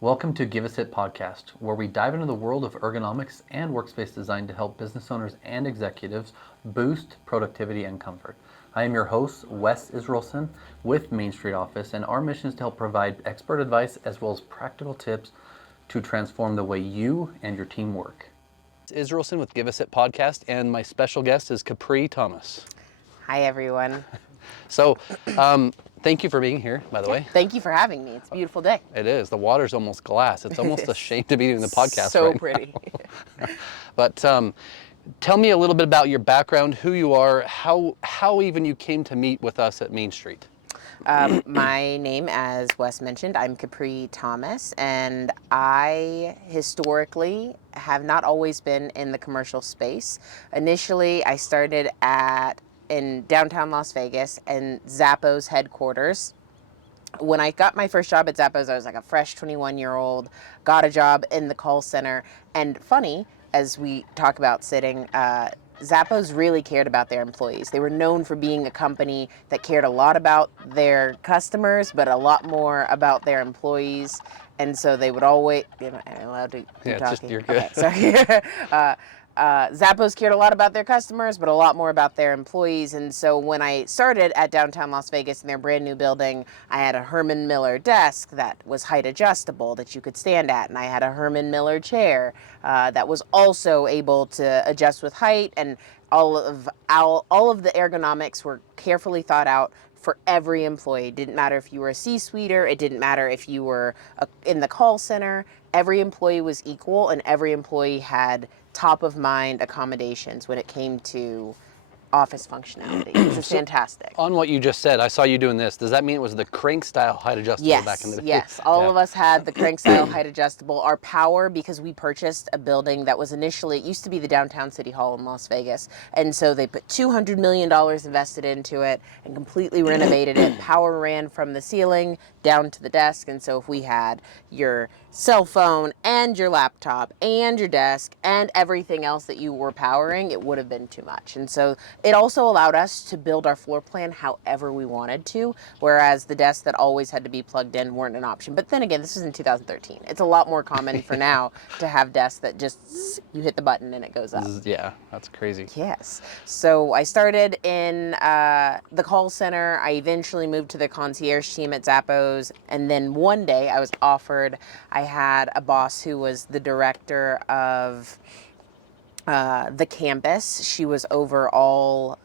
Welcome to Give Us It podcast, where we dive into the world of ergonomics and workspace design to help business owners and executives boost productivity and comfort. I am your host, Wes Israelson with Main Street Office, and our mission is to help provide expert advice as well as practical tips to transform the way you and your team work. Israelson with Give Us It podcast, and my special guest is Capri Thomas. Hi, everyone. So, thank you for being here, by the way. Thank you for having me. It's a beautiful day. It is. The water's almost glass. It's almost a shame to be doing the podcast so right pretty. But tell me a little bit about your background, who you are, how even you came to meet with us at Main Street. My name, as Wes mentioned, I'm Capri Thomas, and I historically have not always been in the commercial space. Initially, I started in downtown Las Vegas and Zappos headquarters. When I got my first job at Zappos, I was like a fresh 21-year-old, got a job in the call center. And funny, as we talk about sitting, Zappos really cared about their employees. They were known for being a company that cared a lot about their customers, but a lot more about their employees. And so they would always, am I allowed to keep talking? Just, you're good. Okay, sorry. Zappos cared a lot about their customers, but a lot more about their employees. And so when I started at downtown Las Vegas in their brand new building, I had a Herman Miller desk that was height adjustable that you could stand at. And I had a Herman Miller chair that was also able to adjust with height. And all of the ergonomics were carefully thought out for every employee. It didn't matter if you were a C-suiter. It didn't matter if you were in the call center. Every employee was equal, and every employee had top of mind accommodations when it came to office functionality, which was fantastic. On what you just said, I saw you doing this. Does that mean it was the crank style height adjustable back in the day? Yes, all of us had the crank style height adjustable. Our power, because we purchased a building that was initially, it used to be the downtown City Hall in Las Vegas. And so they put $200 million invested into it and completely renovated it. Power ran from the ceiling down to the desk. And so if we had your cell phone and your laptop and your desk and everything else that you were powering, it would have been too much. And so it also allowed us to build our floor plan however we wanted to, whereas the desks that always had to be plugged in weren't an option. But then again, this was in 2013. It's a lot more common for now to have desks that just, you hit the button and it goes up. Yeah, that's crazy. Yes. So I started in the call center. I eventually moved to the concierge team at Zappos. And then one day I was offered, I had a boss who was the director of the campus. She was over all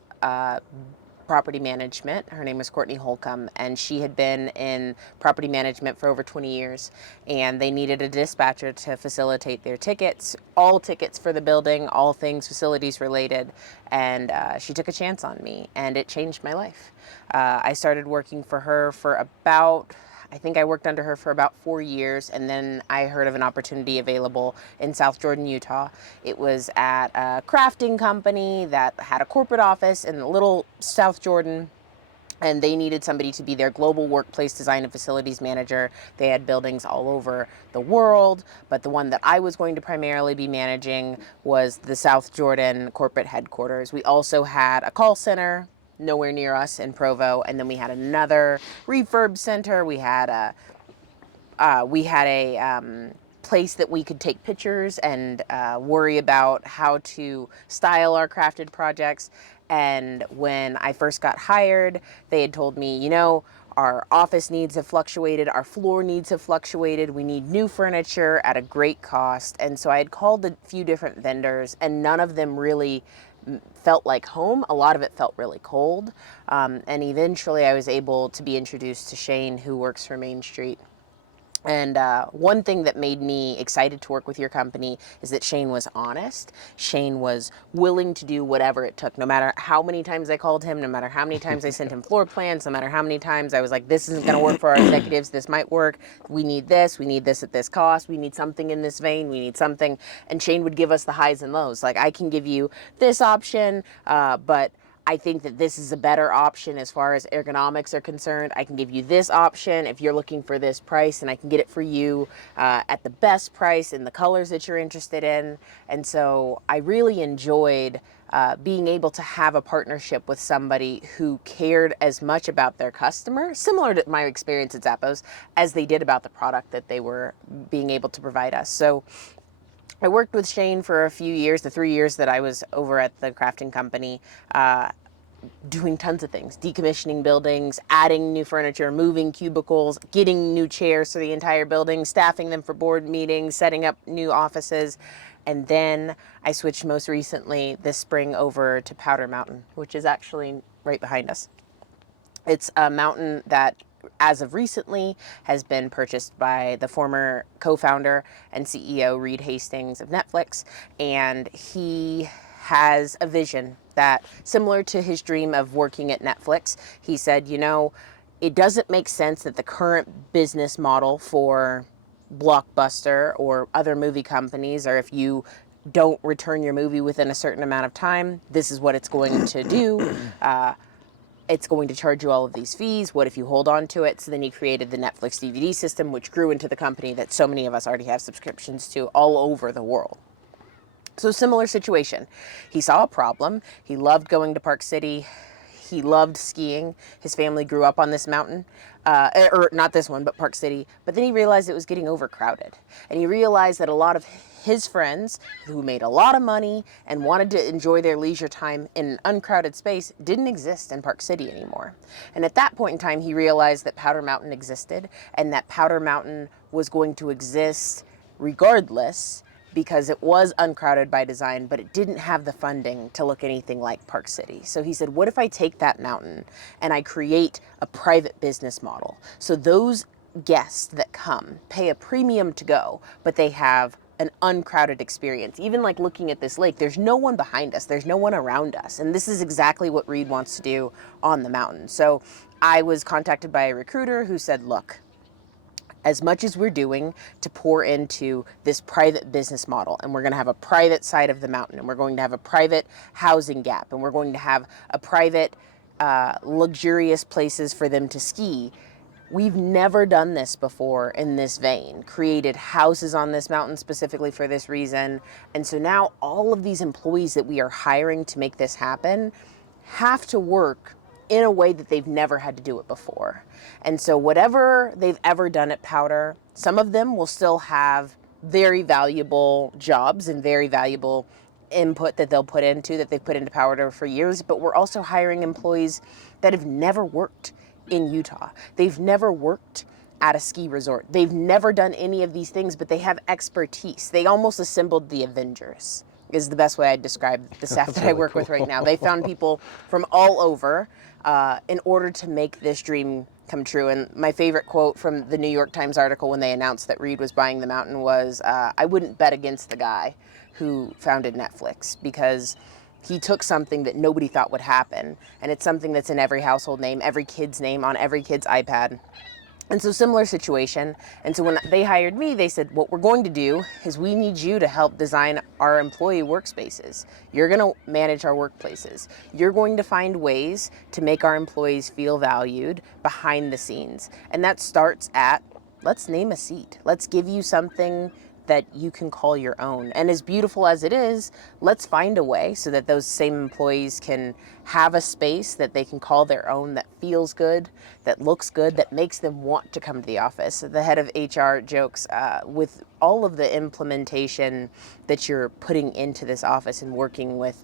property management. Her name was Courtney Holcomb, and she had been in property management for over 20 years. And they needed a dispatcher to facilitate their tickets, all tickets for the building, all things facilities related. And she took a chance on me, and it changed my life. I started working for her for I think I worked under her for about 4 years, and then I heard of an opportunity available in South Jordan, Utah. It was at a crafting company that had a corporate office in little South Jordan, and they needed somebody to be their global workplace design and facilities manager. They had buildings all over the world, but the one that I was going to primarily be managing was the South Jordan corporate headquarters. We also had a call center nowhere near us in Provo, and then we had another refurb center. We had a place that we could take pictures and worry about how to style our crafted projects. And when I first got hired, they had told me, our office needs have fluctuated, our floor needs have fluctuated, we need new furniture at a great cost. And so I had called a few different vendors, and none of them really felt like home. A lot of it felt really cold. And eventually I was able to be introduced to Shane, who works for Main Street. And one thing that made me excited to work with your company is that Shane was honest. Shane was willing to do whatever it took, no matter how many times I called him, no matter how many times I sent him floor plans, no matter how many times I was like, this isn't going to work for our executives, this might work, we need this at this cost, we need something in this vein, we need something. And Shane would give us the highs and lows. Like, I can give you this option, but I think that this is a better option as far as ergonomics are concerned. I can give you this option if you're looking for this price, and I can get it for you at the best price in the colors that you're interested in. And so I really enjoyed being able to have a partnership with somebody who cared as much about their customer, similar to my experience at Zappos, as they did about the product that they were being able to provide us. So I worked with Shane for a few years, the 3 years that I was over at the crafting company, doing tons of things, decommissioning buildings, adding new furniture, moving cubicles, getting new chairs for the entire building, staffing them for board meetings, setting up new offices. And then I switched most recently this spring over to Powder Mountain, which is actually right behind us. It's a mountain that, as of recently, has been purchased by the former co-founder and CEO Reed Hastings of Netflix, and he has a vision that, similar to his dream of working at Netflix, he said, you know, it doesn't make sense that the current business model for Blockbuster or other movie companies, or if you don't return your movie within a certain amount of time, this is what it's going to do. It's going to charge you all of these fees. What if you hold on to it? So then he created the Netflix DVD system, which grew into the company that so many of us already have subscriptions to all over the world. So similar situation. He saw a problem. He loved going to Park City. He loved skiing. His family grew up on this mountain, or not this one, but Park City. But then he realized it was getting overcrowded. And he realized that a lot of his friends who made a lot of money and wanted to enjoy their leisure time in an uncrowded space didn't exist in Park City anymore. And at that point in time, he realized that Powder Mountain existed and that Powder Mountain was going to exist regardless, because it was uncrowded by design, but it didn't have the funding to look anything like Park City. So he said, what if I take that mountain and I create a private business model? So those guests that come pay a premium to go, but they have an uncrowded experience. Even like looking at this lake, there's no one behind us, there's no one around us. And this is exactly what Reed wants to do on the mountain. So I was contacted by a recruiter who said, look, as much as we're doing to pour into this private business model, and we're going to have a private side of the mountain, and we're going to have a private housing gap, and we're going to have a private luxurious places for them to ski, we've never done this before in this vein, created houses on this mountain specifically for this reason. And so now all of these employees that we are hiring to make this happen have to work in a way that they've never had to do it before. And so whatever they've ever done at Powder, some of them will still have very valuable jobs and very valuable input that they'll put into, that they've put into Powder for years, but we're also hiring employees that have never worked in Utah. They've never worked at a ski resort. They've never done any of these things, but they have expertise. They almost assembled the Avengers, is the best way I'd describe the staff that I work with right now. They found people from all over in order to make this dream come true. And my favorite quote from the New York Times article when they announced that Reed was buying the mountain was, I wouldn't bet against the guy who founded Netflix, because he took something that nobody thought would happen, and it's something that's in every household name, every kid's name, on every kid's iPad. And so similar situation. And so when they hired me, they said, what we're going to do is we need you to help design our employee workspaces. You're going to manage our workplaces. You're going to find ways to make our employees feel valued behind the scenes. And that starts at, let's name a seat. Let's give you something that you can call your own. And as beautiful as it is, let's find a way so that those same employees can have a space that they can call their own, that feels good, that looks good, that makes them want to come to the office. The head of HR jokes, with all of the implementation that you're putting into this office and working with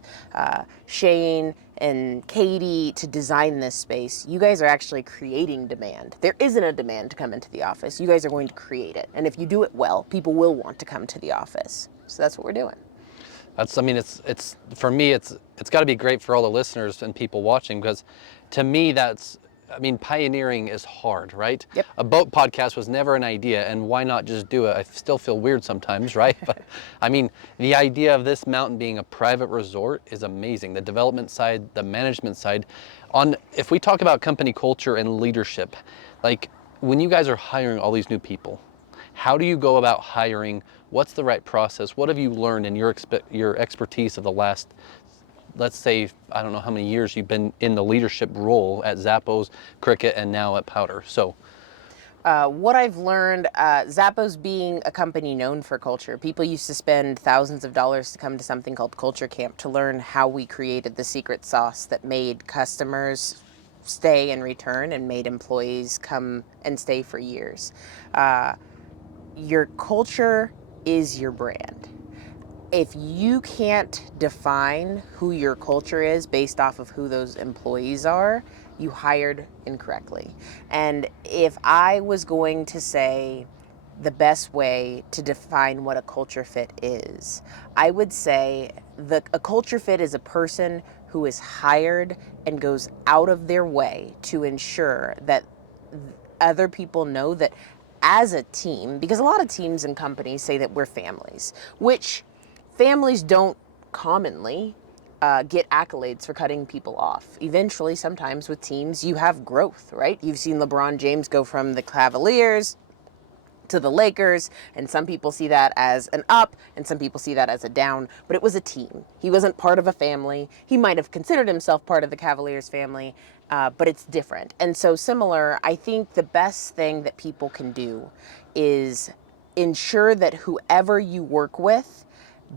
Shane and Katie to design this space, you guys are actually creating demand. There isn't a demand to come into the office. You guys are going to create it. And if you do it well, people will want to come to the office. So that's what we're doing. That's, I mean, it's for me, it's got to be great for all the listeners and people watching, because to me, I mean, pioneering is hard, right? Yep. A boat podcast was never an idea, and why not just do it? I still feel weird sometimes, right? But I mean, the idea of this mountain being a private resort is amazing. The development side, the management side. If we talk about company culture and leadership, like when you guys are hiring all these new people, how do you go about hiring? What's the right process? What have you learned in your expertise of the last let's say, I don't know how many years you've been in the leadership role at Zappos, Cricut, and now at Powder. So What I've learned, Zappos being a company known for culture, people used to spend thousands of dollars to come to something called Culture Camp to learn how we created the secret sauce that made customers stay and return and made employees come and stay for years. Your culture is your brand. If you can't define who your culture is based off of who those employees are, you hired incorrectly. And if I was going to say the best way to define what a culture fit is, I would say a culture fit is a person who is hired and goes out of their way to ensure that other people know that as a team, because a lot of teams and companies say that we're families, which families don't commonly get accolades for cutting people off. Eventually, sometimes with teams, you have growth, right? You've seen LeBron James go from the Cavaliers to the Lakers, and some people see that as an up, and some people see that as a down, but it was a team. He wasn't part of a family. He might have considered himself part of the Cavaliers family, but it's different. And so similar, I think the best thing that people can do is ensure that whoever you work with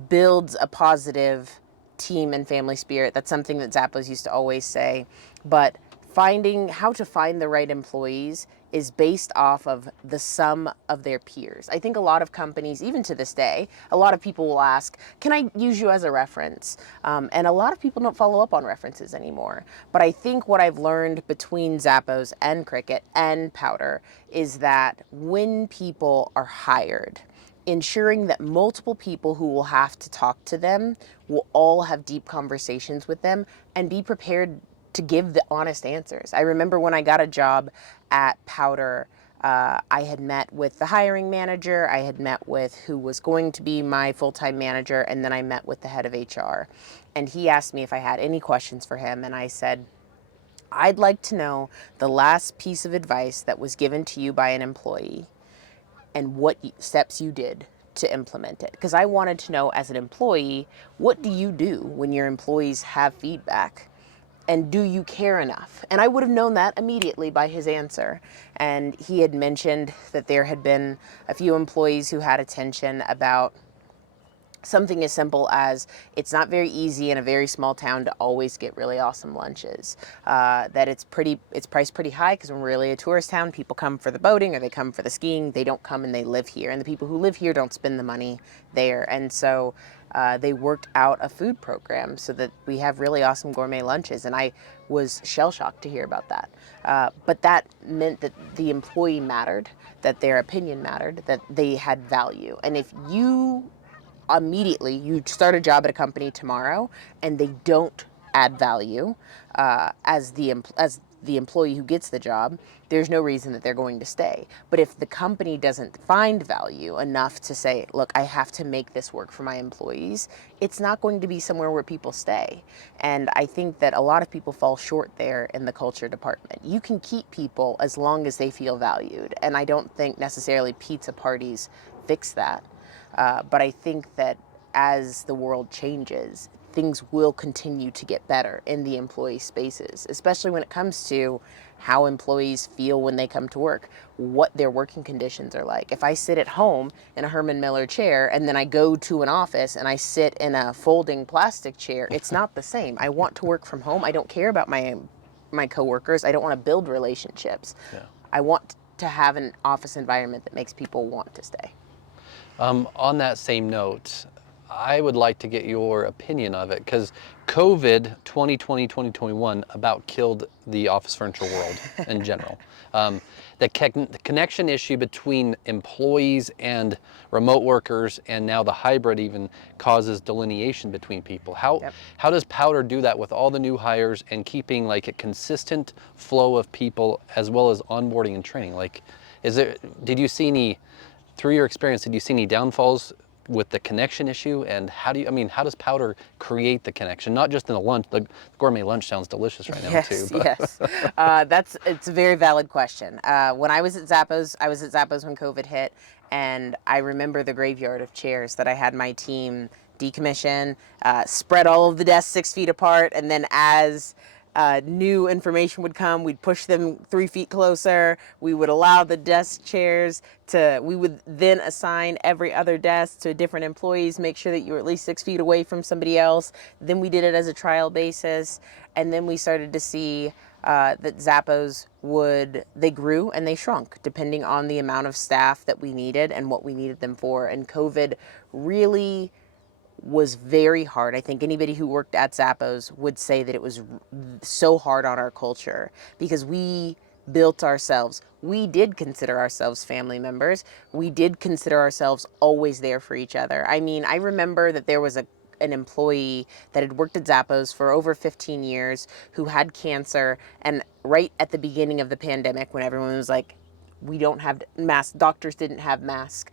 builds a positive team and family spirit. That's something that Zappos used to always say. But finding how to find the right employees is based off of the sum of their peers. I think a lot of companies, even to this day, a lot of people will ask, can I use you as a reference? And a lot of people don't follow up on references anymore. But I think what I've learned between Zappos and Cricut and Powder is that when people are hired, ensuring that multiple people who will have to talk to them will all have deep conversations with them and be prepared to give the honest answers. I remember when I got a job at Powder, I had met with the hiring manager, I had met with who was going to be my full-time manager, and then I met with the head of HR. And he asked me if I had any questions for him, and I said, I'd like to know the last piece of advice that was given to you by an employee and what steps you did to implement it. Because I wanted to know, as an employee, what do you do when your employees have feedback? And do you care enough? And I would have known that immediately by his answer. And he had mentioned that there had been a few employees who had attention about something as simple as it's not very easy in a very small town to always get really awesome lunches. That it's priced pretty high because we're really a tourist town. People come for the boating or they come for the skiing. They don't come and they live here. And the people who live here don't spend the money there. And so they worked out a food program so that we have really awesome gourmet lunches. And I was shell-shocked to hear about that. But that meant that the employee mattered, that their opinion mattered, that they had value. And if you immediately you start a job at a company tomorrow and they don't add value as the employee who gets the job, there's no reason that they're going to stay. But if the company doesn't find value enough to say, look, I have to make this work for my employees, it's not going to be somewhere where people stay. And I think that a lot of people fall short there in the culture department. You can keep people as long as they feel valued. And I don't think necessarily pizza parties fix that. But I think that as the world changes, things will continue to get better in the employee spaces, especially when it comes to how employees feel when they come to work, what their working conditions are like. If I sit at home in a Herman Miller chair and then I go to an office and I sit in a folding plastic chair, it's not the same. I want to work from home. I don't care about my coworkers. I don't want to build relationships. Yeah. I want to have an office environment that makes people want to stay. On that same note, I would like to get your opinion of it because COVID 2020, 2021 about killed the office furniture world in general. The connection issue between employees and remote workers and now the hybrid even causes delineation between people. How does Powder do that with all the new hires and keeping like a consistent flow of people as well as onboarding and training? Like, did you see any, through your experience, did you see any downfalls with the connection issue? And how does Powder create the connection? Not just in the lunch, the gourmet lunch sounds delicious right now too. But. Yes, it's a very valid question. When I was at Zappos when COVID hit, and I remember the graveyard of chairs that I had my team decommission, spread all of the desks 6 feet apart, and then as new information would come, we'd push them 3 feet closer. We would allow the desk chairs we would then assign every other desk to different employees, make sure that you were at least 6 feet away from somebody else. Then we did it as a trial basis. And then we started to see that Zappos they grew and they shrunk depending on the amount of staff that we needed and what we needed them for. And COVID really was very hard. I think anybody who worked at Zappos would say that it was so hard on our culture because we built ourselves. We did consider ourselves family members. We did consider ourselves always there for each other. I mean, I remember that there was an employee that had worked at Zappos for over 15 years who had cancer, and right at the beginning of the pandemic when everyone was like, we don't have masks, doctors didn't have masks,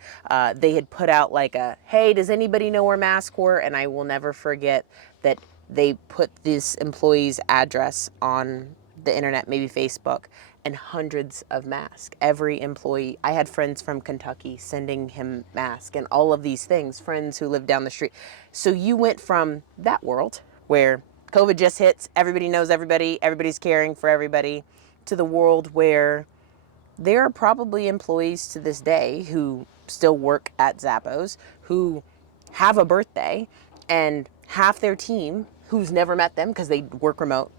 they had put out like hey, does anybody know where masks were? And I will never forget that they put this employee's address on the internet, maybe Facebook, and hundreds of masks. Every employee, I had friends from Kentucky sending him masks and all of these things, friends who lived down the street. So you went from that world where COVID just hits, everybody knows everybody, everybody's caring for everybody, to the world where there are probably employees to this day who still work at Zappos who have a birthday and half their team, who's never met them because they work remote,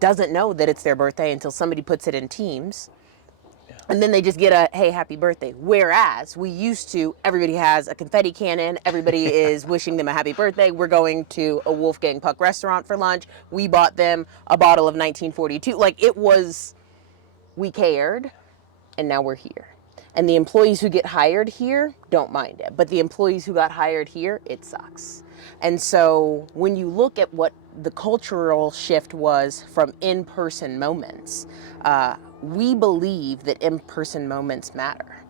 doesn't know that it's their birthday until somebody puts it in Teams. Yeah. And then they just get hey, happy birthday. Whereas we used to, everybody has a confetti cannon, everybody is wishing them a happy birthday. We're going to a Wolfgang Puck restaurant for lunch. We bought them a bottle of 1942. Like, we cared. And now we're here. And the employees who get hired here don't mind it. But the employees who got hired here, it sucks. And so when you look at what the cultural shift was from in-person moments, we believe that in-person moments matter.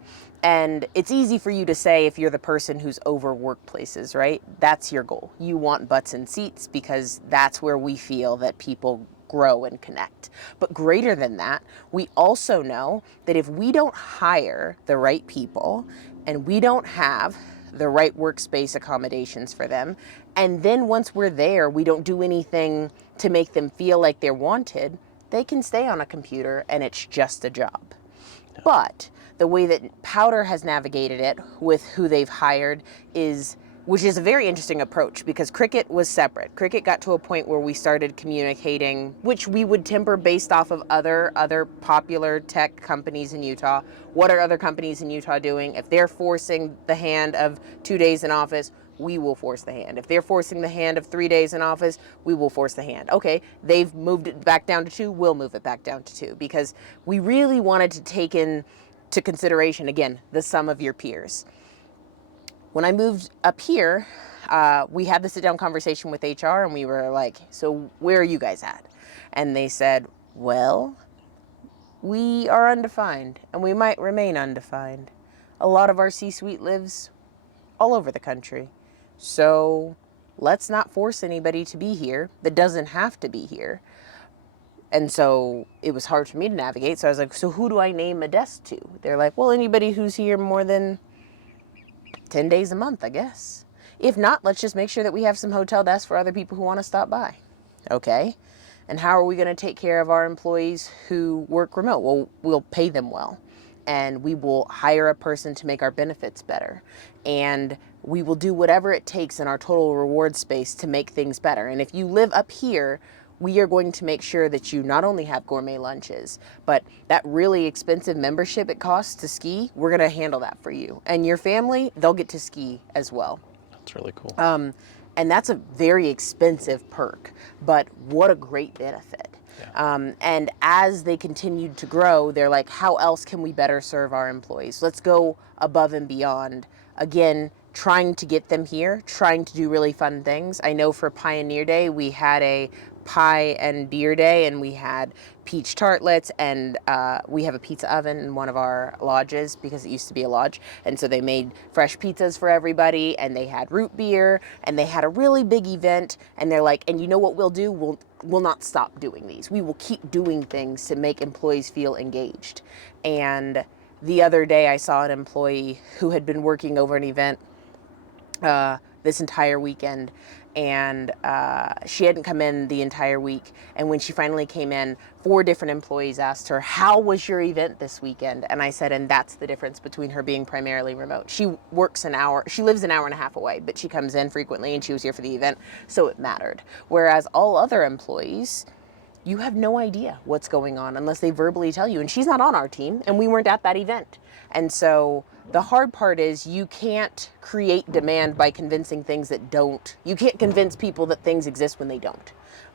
And it's easy for you to say if you're the person who's over workplaces, right? That's your goal. You want butts in seats because that's where we feel that people grow and connect. But greater than that, we also know that if we don't hire the right people and we don't have the right workspace accommodations for them, and then once we're there, we don't do anything to make them feel like they're wanted, they can stay on a computer and it's just a job. Yeah. But the way that Powder has navigated it with who they've hired which is a very interesting approach because Cricut was separate. Cricut got to a point where we started communicating, which we would temper based off of other popular tech companies in Utah. What are other companies in Utah doing? If they're forcing the hand of 2 days in office, we will force the hand. If they're forcing the hand of 3 days in office, we will force the hand. Okay, they've moved it back down to 2, we'll move it back down to 2 because we really wanted to take into consideration, again, the sum of your peers. When I moved up here, we had the sit-down conversation with HR and we were like, so where are you guys at? And they said, well, we are undefined and we might remain undefined. A lot of our C-suite lives all over the country. So let's not force anybody to be here that doesn't have to be here. And so it was hard for me to navigate. So I was like, so who do I name a desk to? They're like, well, anybody who's here more than 10 days a month, I guess. If not, let's just make sure that we have some hotel desks for other people who want to stop by. Okay. And how are we going to take care of our employees who work remote? Well, we'll pay them well. And we will hire a person to make our benefits better. And we will do whatever it takes in our total reward space to make things better. And if you live up here, we are going to make sure that you not only have gourmet lunches, but that really expensive membership it costs to ski, we're going to handle that for you. And your family, they'll get to ski as well. That's really cool. And that's a very expensive perk, but what a great benefit. Yeah. And as they continued to grow, they're like, how else can we better serve our employees? Let's go above and beyond. Again, trying to get them here, trying to do really fun things. I know for Pioneer Day, we had a pie and beer day, and we had peach tartlets, and we have a pizza oven in one of our lodges because it used to be a lodge, and so they made fresh pizzas for everybody, and they had root beer, and they had a really big event, and they're like, and you know what we'll do? We'll not stop doing these. We will keep doing things to make employees feel engaged. And the other day I saw an employee who had been working over an event this entire weekend, and she hadn't come in the entire week. And when she finally came in, 4 different employees asked her, "How was your event this weekend?" And I said, and that's the difference between her being primarily remote. She works an hour, she lives an hour and a half away, but she comes in frequently, and she was here for the event, so it mattered. Whereas all other employees, you have no idea what's going on unless they verbally tell you. And she's not on our team, and we weren't at that event. And so the hard part is you can't create demand by convincing things that don't. You can't convince people that things exist when they don't.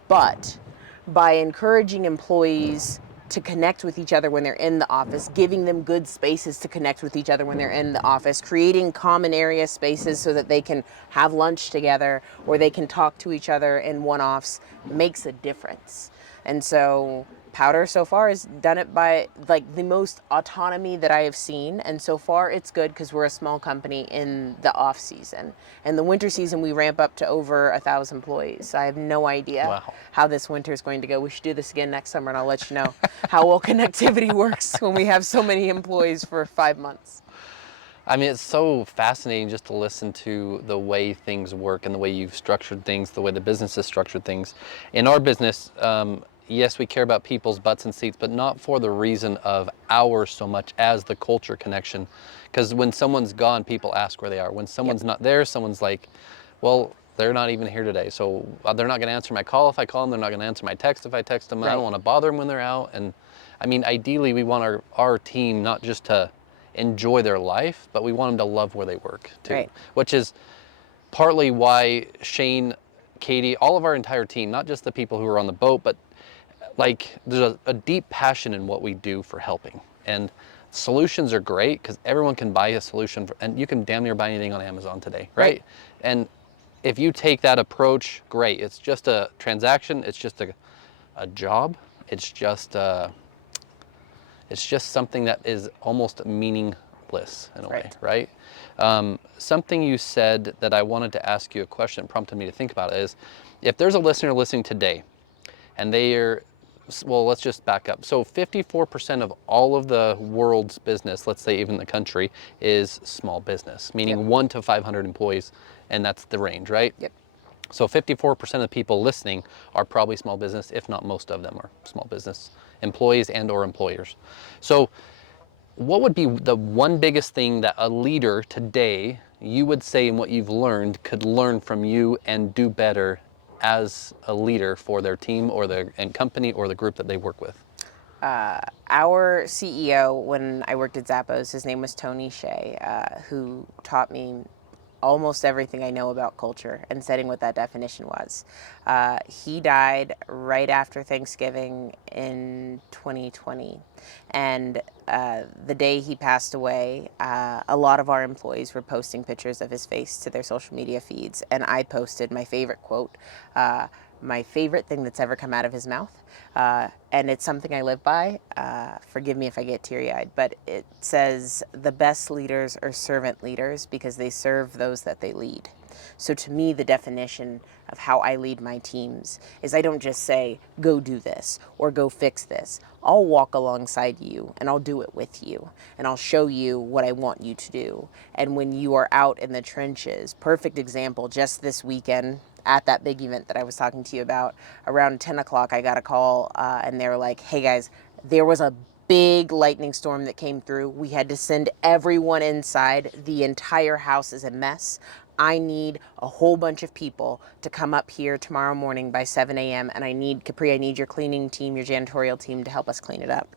But by encouraging employees to connect with each other when they're in the office, giving them good spaces to connect with each other when they're in the office, creating common area spaces so that they can have lunch together or they can talk to each other in one-offs, makes a difference. And so Powder so far has done it by like the most autonomy that I have seen. And so far it's good because we're a small company in the off season. And the winter season, we ramp up to over 1,000 employees. I have no idea Wow. how this winter is going to go. We should do this again next summer, and I'll let you know how well connectivity works when we have so many employees for 5 months. I mean, it's so fascinating just to listen to the way things work and the way you've structured things, the way the business has structured things. In our business, yes, we care about people's butts and seats, but not for the reason of ours so much as the culture connection. Because when someone's gone, people ask where they are. When someone's not there, someone's like, well, they're not even here today. So they're not going to answer my call if I call them. They're not going to answer my text if I text them. I don't want to bother them when they're out. And I mean, ideally, we want our team not just to enjoy their life, but we want them to love where they work too. Which is partly why Shane, Katie, all of our entire team, not just the people who are on the boat, but like there's a deep passion in what we do for helping. And solutions are great because everyone can buy a solution and you can damn near buy anything on Amazon today, right? And if you take that approach, great. It's just a transaction. It's just a job. It's just something that is almost meaningless in a way, right? Something you said that I wanted to ask you a question, prompted me to think about it, is if there's a listener listening today and they are, well, let's just back up. So 54% of all of the world's business, let's say even the country, is small business, meaning 1 to 500 employees, and that's the range, right? So 54% of the people listening are probably small business, if not most of them are small business employees and or employers. So what would be the one biggest thing that a leader today, you would say, in what you've learned, could learn from you and do better as a leader for their team or their and company or the group that they work with? Our CEO, when I worked at Zappos, his name was Tony Shea, who taught me almost everything I know about culture and setting what that definition was. He died right after Thanksgiving in 2020. And the day he passed away, a lot of our employees were posting pictures of his face to their social media feeds. And I posted my favorite quote, my favorite thing that's ever come out of his mouth. And it's something I live by. Forgive me if I get teary-eyed, but it says, the best leaders are servant leaders because they serve those that they lead. So to me, the definition of how I lead my teams is I don't just say, go do this or go fix this. I'll walk alongside you and I'll do it with you and I'll show you what I want you to do. And when you are out in the trenches, perfect example, just this weekend, at that big event that I was talking to you about, around 10 o'clock, I got a call and they were like, hey guys, there was a big lightning storm that came through. We had to send everyone inside. The entire house is a mess. I need a whole bunch of people to come up here tomorrow morning by 7 a.m. And I need, Capri, I need your cleaning team, your janitorial team to help us clean it up.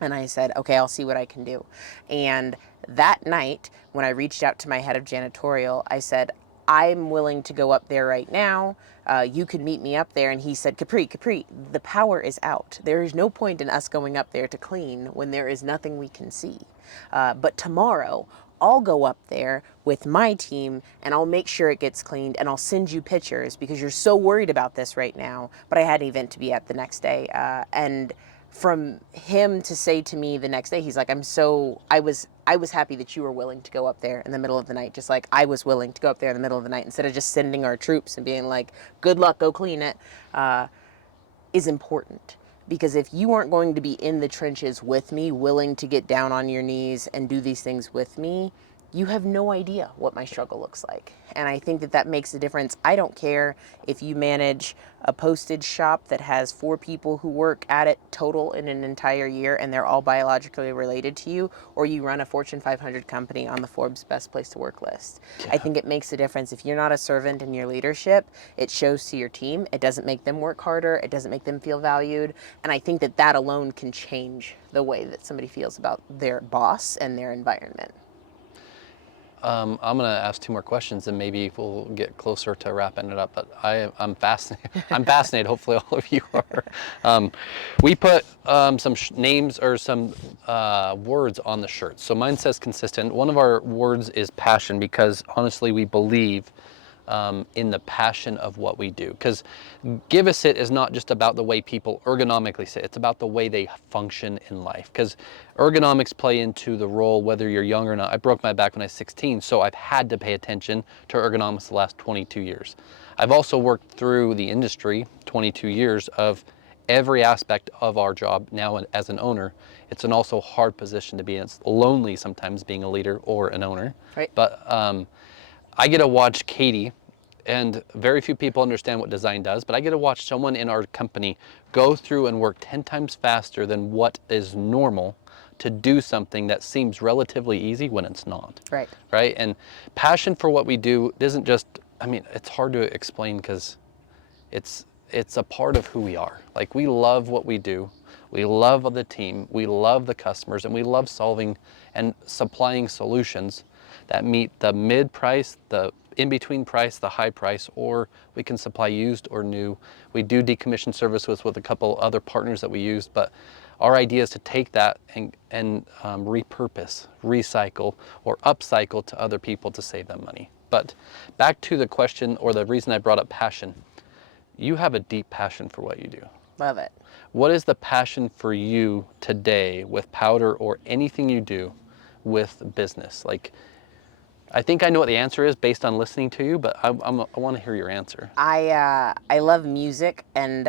And I said, okay, I'll see what I can do. And that night, when I reached out to my head of janitorial, I said, I'm willing to go up there right now. You could meet me up there. And he said, Capri, the power is out. There is no point in us going up there to clean when there is nothing we can see. But tomorrow, I'll go up there with my team and I'll make sure it gets cleaned and I'll send you pictures because you're so worried about this right now. But I had an event to be at the next day. And from him to say to me the next day, he's like, I was happy that you were willing to go up there in the middle of the night, just like I was willing to go up there in the middle of the night, instead of just sending our troops and being like, good luck, go clean it, is important. Because if you aren't going to be in the trenches with me, willing to get down on your knees and do these things with me, you have no idea what my struggle looks like. And I think that that makes a difference. I don't care if you manage a postage shop that has 4 people who work at it total in an entire year and they're all biologically related to you, or you run a Fortune 500 company on the Forbes Best Place to Work list. I think it makes a difference. If you're not a servant in your leadership, it shows to your team. It doesn't make them work harder. It doesn't make them feel valued. And I think that that alone can change the way that somebody feels about their boss and their environment. I'm going to ask 2 more questions and maybe we'll get closer to wrapping it up. But I'm fascinated. I'm fascinated. Hopefully all of you are. We put some names or some words on the shirt. So mine says consistent. One of our words is passion, because honestly we believe in the passion of what we do. Because give a sit is not just about the way people ergonomically sit, it's about the way they function in life. Because ergonomics play into the role whether you're young or not. I broke my back when I was 16, so I've had to pay attention to ergonomics the last 22 years. I've also worked through the industry, 22 years of every aspect of our job now as an owner. It's an also hard position to be in. It's lonely sometimes being a leader or an owner. Right. But I get to watch Katie, and very few people understand what design does, but I get to watch someone in our company go through and work 10 times faster than what is normal to do something that seems relatively easy when it's not. Right. Right? And passion for what we do isn't just, I mean, it's hard to explain because it's a part of who we are. Like, we love what we do. We love the team. We love the customers, and we love solving and supplying solutions that meet the mid price, the in-between price, the high price, or we can supply used or new. We do decommission services with a couple other partners that we use, but our idea is to take that and repurpose, recycle, or upcycle to other people to save them money. But back to the question, or the reason I brought up passion. You have a deep passion for what you do. Love it. What is the passion for you today with powder or anything you do with business? Like, I think I know what the answer is based on listening to you, but I want to hear your answer. I love music, and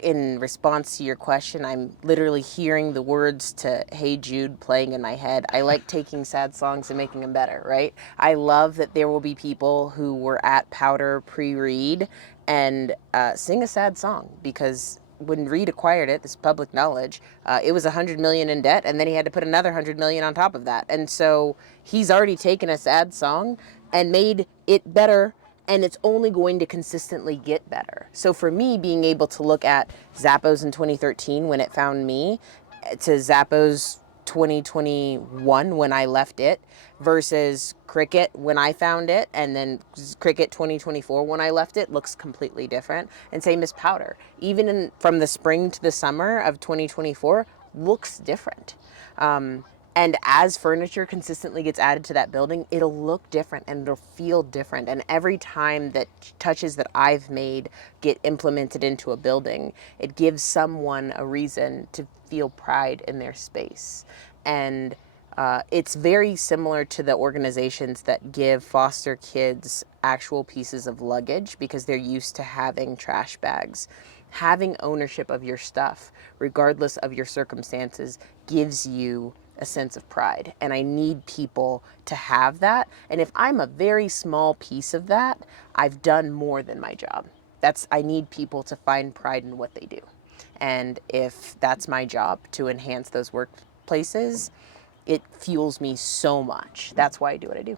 in response to your question, I'm literally hearing the words to Hey Jude playing in my head. I like taking sad songs and making them better, right? I love that there will be people who were at Powder pre-read and sing a sad song, because when Reed acquired it, this public knowledge, it was $100 million in debt, and then he had to put another $100 million on top of that. And so he's already taken a sad song and made it better, and it's only going to consistently get better. So for me, being able to look at Zappos in 2013 when it found me, to Zappos 2021 when I left it, versus Cricut when I found it, and then Cricut 2024 when I left it, looks completely different. And same as Powder. Even from the spring to the summer of 2024, looks different. And as furniture consistently gets added to that building, it'll look different and it'll feel different. And every time that touches that I've made get implemented into a building, it gives someone a reason to feel pride in their space. And it's very similar to the organizations that give foster kids actual pieces of luggage because they're used to having trash bags. Having ownership of your stuff, regardless of your circumstances, gives you a sense of pride. And I need people to have that. And if I'm a very small piece of that, I've done more than my job. I need people to find pride in what they do. And if that's my job, to enhance those workplaces, it fuels me so much. That's why I do what I do.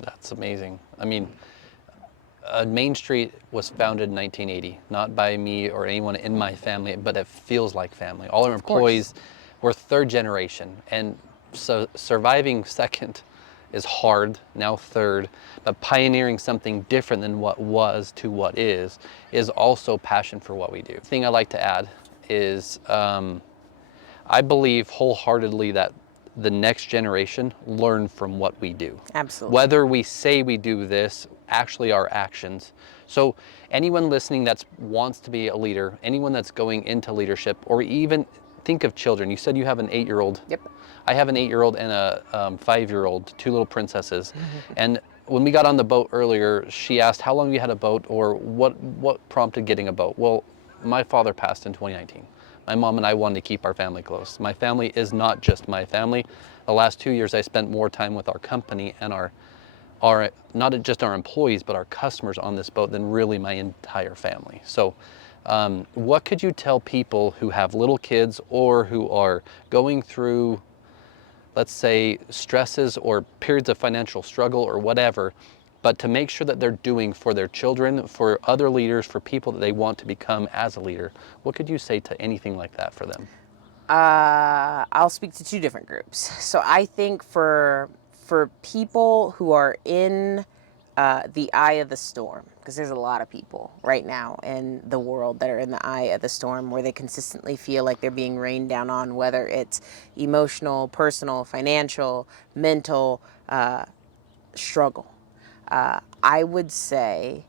That's amazing. I mean, Main Street was founded in 1980, not by me or anyone in my family, but it feels like family. All our employees were 3rd generation, and so surviving 2nd is hard, now 3rd, but pioneering something different than what was to what is also passion for what we do. The thing I like to add is I believe wholeheartedly that the next generation learn from what we do. Absolutely. Whether we say we do this, actually our actions. So anyone listening that wants to be a leader, anyone that's going into leadership, or even think of children. You said you have an 8-year-old. Yep. I have an 8-year-old and a 5-year-old, 2 little princesses. And when we got on the boat earlier, she asked how long you had a boat, or what prompted getting a boat. Well, my father passed in 2019. My mom and I wanted to keep our family close. My family is not just my family. The last 2 years, I spent more time with our company and our not just our employees, but our customers on this boat than really my entire family. So what could you tell people who have little kids or who are going through, let's say, stresses or periods of financial struggle or whatever, but to make sure that they're doing for their children, for other leaders, for people that they want to become as a leader? What could you say to anything like that for them? I'll speak to two different groups. So I think for people who are in the eye of the storm, because there's a lot of people right now in the world that are in the eye of the storm where they consistently feel like they're being rained down on, whether it's emotional, personal, financial, mental struggle. I would say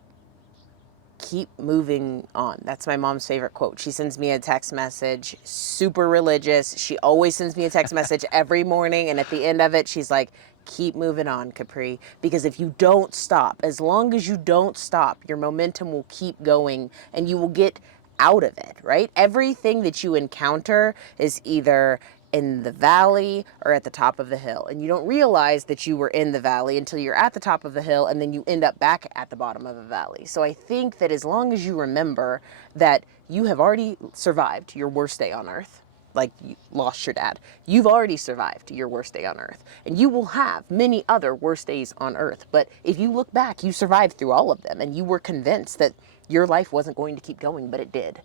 keep moving on. That's my mom's favorite quote. She sends me a text message, super religious. She always sends me a text message every morning. And at the end of it, she's like, keep moving on, Capri. Because if you don't stop, as long as you don't stop, your momentum will keep going and you will get out of it, right? Everything that you encounter is either in the valley or at the top of the hill. And you don't realize that you were in the valley until you're at the top of the hill and then you end up back at the bottom of the valley. So I think that as long as you remember that you have already survived your worst day on earth, like you lost your dad, you've already survived your worst day on earth. And you will have many other worst days on earth. But if you look back, you survived through all of them and you were convinced that your life wasn't going to keep going, but it did.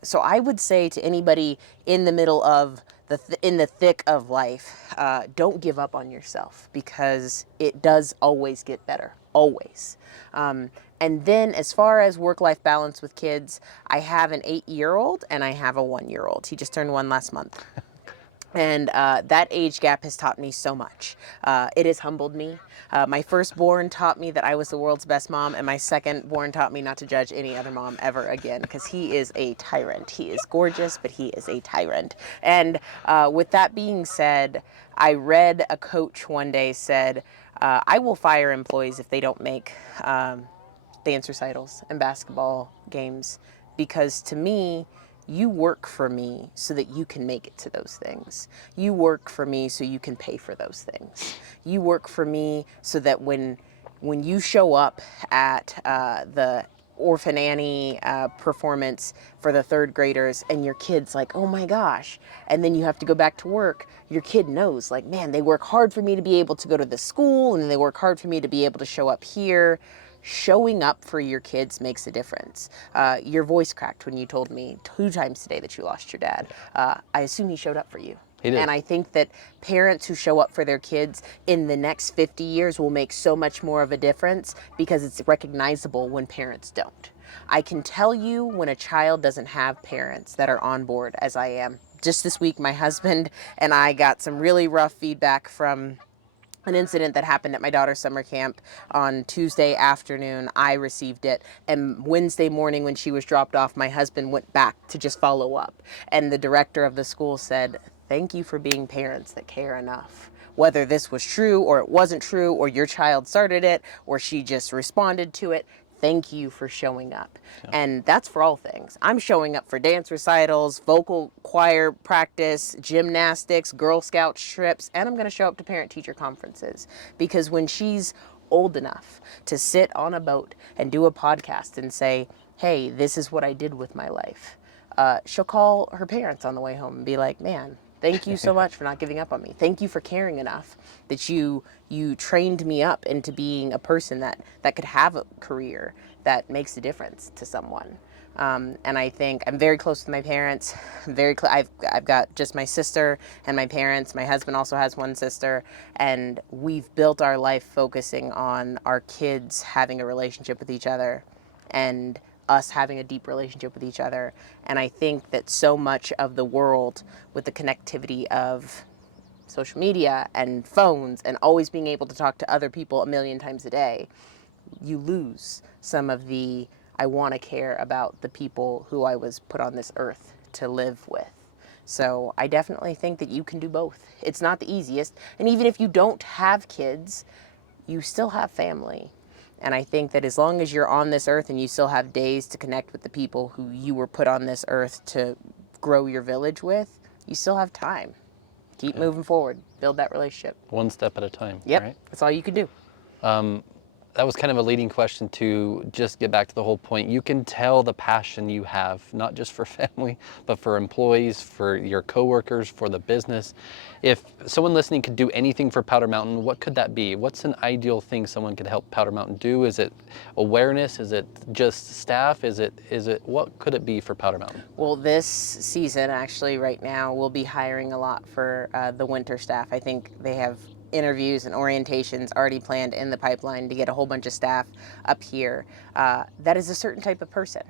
So I would say to anybody in the middle of in the thick of life, don't give up on yourself because it does always get better, always. And then as far as work-life balance with kids, I have an 8-year-old and I have a 1-year-old. He just turned 1 last month. And that age gap has taught me so much. It has humbled me. My firstborn taught me that I was the world's best mom, and my secondborn taught me not to judge any other mom ever again, because he is a tyrant. He is gorgeous, but he is a tyrant. And with that being said, I read a coach one day said, I will fire employees if they don't make dance recitals and basketball games, because to me, you work for me so that you can make it to those things. You work for me so you can pay for those things. You work for me so that when you show up at the Orphan Annie performance for the third graders and your kid's like, oh my gosh, and then you have to go back to work, your kid knows, like, man, they work hard for me to be able to go to this school, and then they work hard for me to be able to show up here. Showing up for your kids makes a difference. Your voice cracked when you told me 2 times today that you lost your dad. I assume he showed up for you. He did. And I think that parents who show up for their kids in the next 50 years will make so much more of a difference because it's recognizable when parents don't. I can tell you when a child doesn't have parents that are on board as I am. Just this week, my husband and I got some really rough feedback from an incident that happened at my daughter's summer camp on Tuesday afternoon. I received it. And Wednesday morning when she was dropped off, my husband went back to just follow up. And the director of the school said, thank you for being parents that care enough. Whether this was true or it wasn't true, or your child started it, or she just responded to it, thank you for showing up. Yeah. And that's for all things. I'm showing up for dance recitals, vocal choir practice, gymnastics, Girl Scout trips, and I'm going to show up to parent-teacher conferences. Because when she's old enough to sit on a boat and do a podcast and say, hey, this is what I did with my life, she'll call her parents on the way home and be like, man, thank you so much for not giving up on me. Thank you for caring enough that you trained me up into being a person that could have a career that makes a difference to someone. And I think I'm very close with my parents. I've got just my sister and my parents. My husband also has one sister, and we've built our life focusing on our kids having a relationship with each other and us having a deep relationship with each other. And I think that so much of the world, with the connectivity of social media and phones and always being able to talk to other people a million times a day, you lose some of the, I want to care about the people who I was put on this earth to live with. So I definitely think that you can do both. It's not the easiest. And even if you don't have kids, you still have family. And I think that as long as you're on this earth and you still have days to connect with the people who you were put on this earth to grow your village with, you still have time. keep moving forward, build that relationship. One step at a time, Yep, right? that's all you can do. That was kind of a leading question to just get back to the whole point. You can tell the passion you have, not just for family, but for employees, for your coworkers, for the business. If someone listening could do anything for Powder Mountain, what could that be? What's an ideal thing someone could help Powder Mountain do? Is it awareness? Is it just staff? Is it what could it be for Powder Mountain? Well, this season, actually, right now, we'll be hiring a lot for the winter staff. I think they have interviews and orientations already planned in the pipeline to get a whole bunch of staff up here. That is a certain type of person.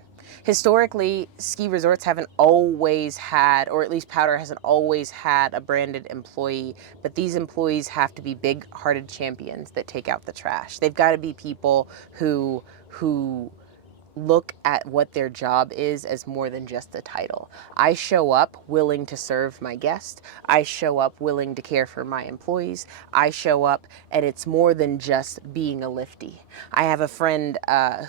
Historically, ski resorts haven't always had, or at least Powder hasn't always had, a branded employee, but these employees have to be big-hearted champions that take out the trash. They've got to be people who look at what their job is as more than just a title. I show up willing to serve my guest. I show up willing to care for my employees. I show up and it's more than just being a lifty. I have a friend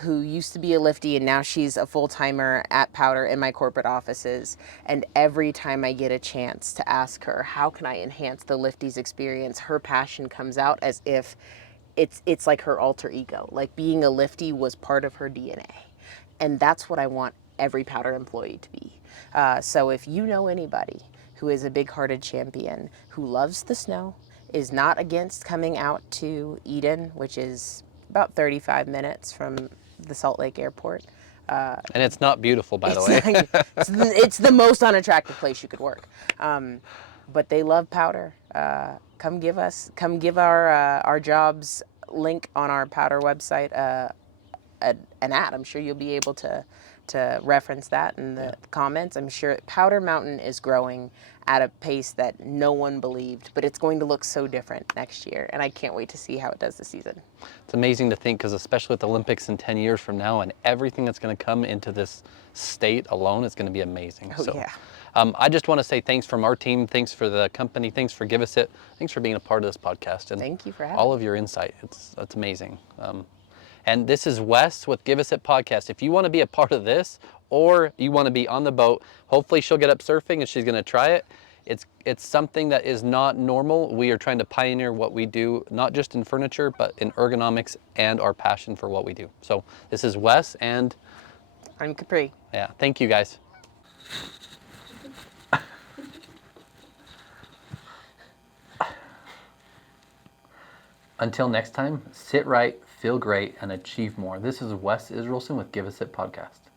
who used to be a lifty and now she's a full-timer at Powder in my corporate offices. And every time I get a chance to ask her, how can I enhance the lifty's experience, her passion comes out as if it's like her alter ego. Like being a lifty was part of her DNA. And that's what I want every Powder employee to be. So if you know anybody who is a big-hearted champion, who loves the snow, is not against coming out to Eden, which is about 35 minutes from the Salt Lake Airport. And it's not beautiful, by the way. It's the most unattractive place you could work. But they love Powder. Come give our jobs link on our Powder website an ad. I'm sure you'll be able to reference that in the comments. I'm sure Powder Mountain is growing at a pace that no one believed, but it's going to look so different next year, and I can't wait to see how it does this season. It's amazing to think, because especially with the Olympics in 10 years from now and everything that's going to come into this state alone, it's going to be amazing. Oh, yeah. I just want to say thanks from our team. Thanks for the company. Thanks for Give Us It. Thanks for being a part of this podcast. And thank you for having all me. of your insight. It's amazing. And this is Wes with Give Us It Podcast. If you want to be a part of this, or you want to be on the boat, hopefully she'll get up surfing and she's going to try it. It's something that is not normal. We are trying to pioneer what we do, not just in furniture, but in ergonomics and our passion for what we do. So this is Wes, and I'm Capri. Yeah, thank you guys. Until next time, sit right, feel great, and achieve more. This is Wes Israelson with Give Us It Podcast.